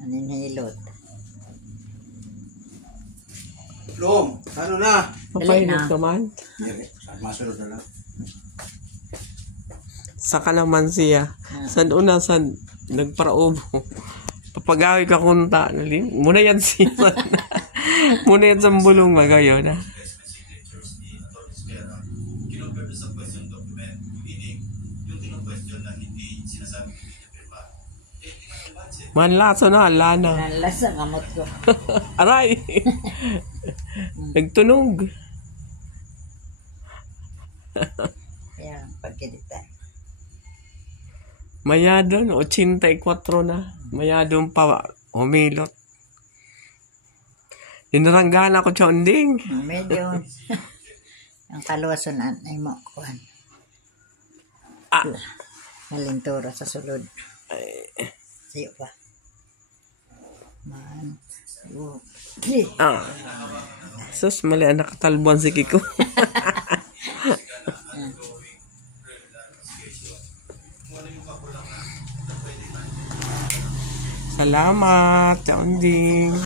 Aninhilot. Lom, ano na? Papahinot ka man. Masunod na lang. Sa kalamansiya. San una, san nagparaubo. Papagawi ka kunta. Muna yan siya. Muna yan sa bulong magayon. Manlaso na, lana. Nalasa kamot ko. Aray! Nagtunog. Ayan, pagkilita. Mayadon, 84 na. Mayadon pa, humilot. Dinaranggana ko, Chonding. Medyo, ang kaluwasonan ay mo kuhan. Malintura sa sulod. Siyo pa. Man. Sus, mali ang nakatalbuan si Kiko. Salamat, Chonding.